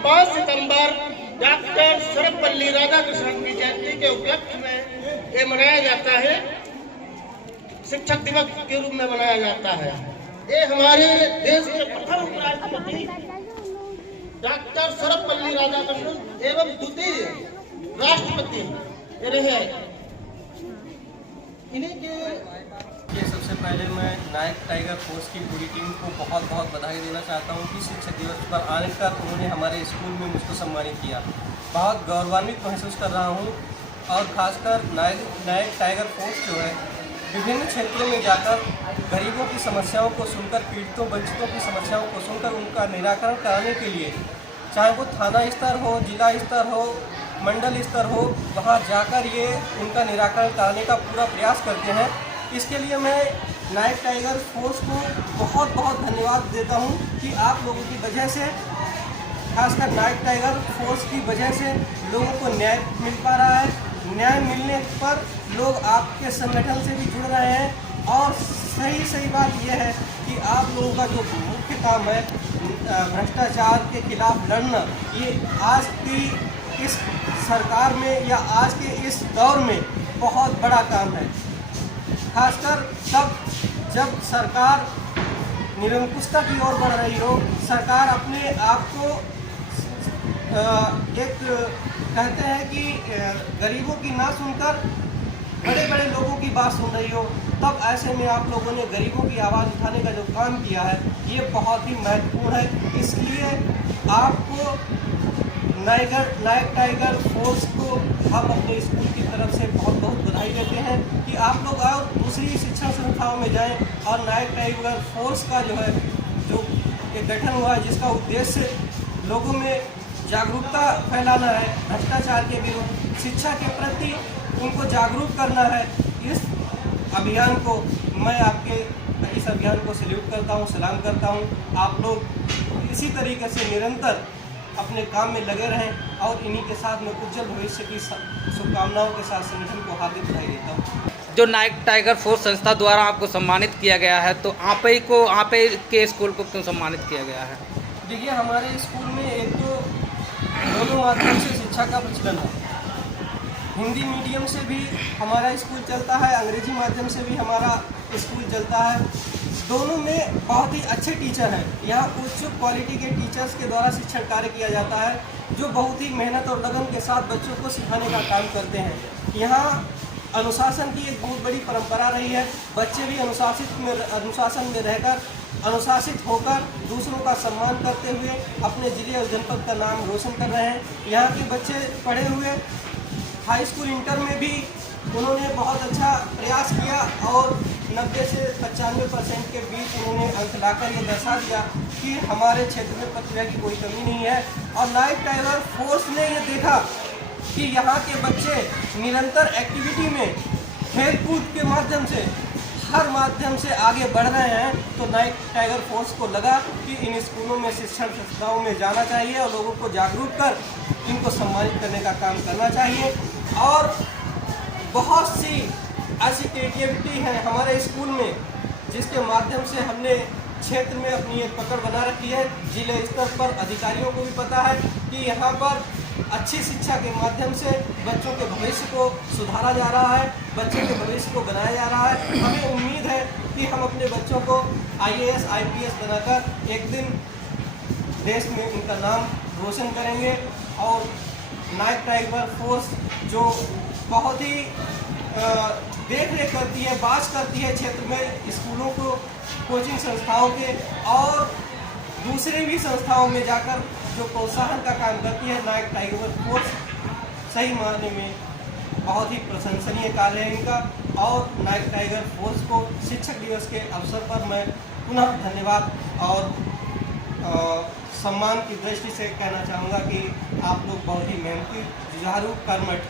5 सितंबर doctor Sarvepalli Radhakrishnan की जयंती के उपलक्ष्य में ये मनाया जाता है, शिक्षक दिवस के रूप में मनाया जाता है। ये हमारे देश के प्रथम उपराष्ट्रपति डॉक्टर सर्वपल्ली राधाकृष्णन एवं द्वितीय राष्ट्रपति रहे। इन्हीं के सबसे पहले मैं नायक टाइगर फोर्स की पूरी टीम को बहुत बहुत बधाई देना चाहता हूं कि शिक्षक दिवस पर आने कर उन्होंने हमारे स्कूल में मुझको सम्मानित किया। बहुत गौरवान्वित महसूस कर रहा हूं और खासकर नायक टाइगर फोर्स जो है विभिन्न क्षेत्रों में जाकर गरीबों की समस्याओं को सुनकर, पीड़ितों वंचितों की समस्याओं को सुनकर उनका निराकरण कराने के लिए, चाहे वो थाना स्तर हो, जिला स्तर हो, मंडल स्तर हो, वहाँ जाकर ये उनका निराकरण कराने का पूरा प्रयास करते हैं। इसके लिए मैं नायक टाइगर फोर्स को बहुत बहुत धन्यवाद देता हूँ कि आप लोगों की वजह से, खासकर नायक टाइगर फोर्स की वजह से लोगों को न्याय मिल पा रहा है। न्याय मिलने पर लोग आपके संगठन से भी जुड़ रहे हैं और सही बात यह है कि आप लोगों का जो मुख्य काम है भ्रष्टाचार के खिलाफ लड़ना, ये आज की इस सरकार में या आज के इस दौर में बहुत बड़ा काम है। खासकर तब जब सरकार निरंकुशता की ओर बढ़ रही हो, सरकार अपने आप को एक कहते हैं कि गरीबों की ना सुनकर बड़े बड़े लोगों की बात सुन रही हो, तब ऐसे में आप लोगों ने गरीबों की आवाज़ उठाने का जो काम किया है ये बहुत ही महत्वपूर्ण है। इसलिए आपको नायक टाइगर फोर्स को हम अपने स्कूल की तरफ से बहुत बहुत बधाई देते हैं कि आप लोग और दूसरी शिक्षण संस्थाओं में जाएं और नायक टाइगर फोर्स का जो है जो एक गठन हुआ है जिसका उद्देश्य लोगों में जागरूकता फैलाना है, भ्रष्टाचार के विरुद्ध शिक्षा के प्रति उनको जागरूक करना है। इस अभियान को मैं आपके इस अभियान को सैल्यूट करता हूँ, सलाम करता हूँ। आप लोग इसी तरीके से निरंतर अपने काम में लगे रहें और इन्हीं के साथ में उज्जवल भविष्य की शुभकामनाओं के साथ संगठन को हार्दिक बधाई देता हूँ। जो नायक टाइगर फोर्स संस्था द्वारा आपको सम्मानित किया गया है, तो आप ही के स्कूल को क्यों सम्मानित किया गया है? देखिए, हमारे स्कूल में एक तो दोनों माध्यम से शिक्षा का प्रचलन है। हिंदी मीडियम से भी हमारा स्कूल चलता है, अंग्रेजी माध्यम से भी हमारा स्कूल चलता है। दोनों में बहुत ही अच्छे टीचर हैं। यहाँ उच्च क्वालिटी के टीचर्स के द्वारा शिक्षण कार्य किया जाता है, जो बहुत ही मेहनत और लगन के साथ बच्चों को सिखाने का काम करते हैं। यहाँ अनुशासन की एक बहुत बड़ी परंपरा रही है। बच्चे भी अनुशासन में रहकर, अनुशासित होकर दूसरों का सम्मान करते हुए अपने जिले और जनपद का नाम रोशन कर रहे हैं। यहाँ के बच्चे पढ़े हुए हाई स्कूल, इंटर में भी उन्होंने बहुत अच्छा प्रयास किया और 90 से 95% के बीच उन्होंने अंक लाकर ये दर्शा दिया कि हमारे क्षेत्र में प्रतिभा की कोई कमी नहीं है। और नायक टाइगर फोर्स ने ये देखा कि यहाँ के बच्चे निरंतर एक्टिविटी में, खेलकूद के माध्यम से, हर माध्यम से आगे बढ़ रहे हैं, तो नायक टाइगर फोर्स को लगा कि इन स्कूलों में, शिक्षण संस्थाओं में जाना चाहिए और लोगों को जागरूक कर इनको सम्मानित करने का काम करना चाहिए। और बहुत सी ऐसी क्रिएटिविटी है हमारे स्कूल में जिसके माध्यम से हमने क्षेत्र में अपनी एक पकड़ बना रखी है। जिले स्तर पर अधिकारियों को भी पता है कि यहाँ पर अच्छी शिक्षा के माध्यम से बच्चों के भविष्य को सुधारा जा रहा है, बच्चों के भविष्य को बनाया जा रहा है। हमें उम्मीद है कि हम अपने बच्चों को IAS IPS बनाकर एक दिन देश में उनका नाम रोशन करेंगे। और नायक टाइगर फोर्स जो बहुत ही देख रेख करती है, बात करती है क्षेत्र में स्कूलों को, कोचिंग संस्थाओं के और दूसरे भी संस्थाओं में जाकर जो प्रोत्साहन का काम करती है, नायक टाइगर फोर्स सही मायने में बहुत ही प्रशंसनीय कार्य है इनका। और नायक टाइगर फोर्स को शिक्षक दिवस के अवसर पर मैं पुनः धन्यवाद और सम्मान की दृष्टि से कहना चाहूँगा कि आप लोग बहुत ही मेहनती, जुझारू, कर्मठ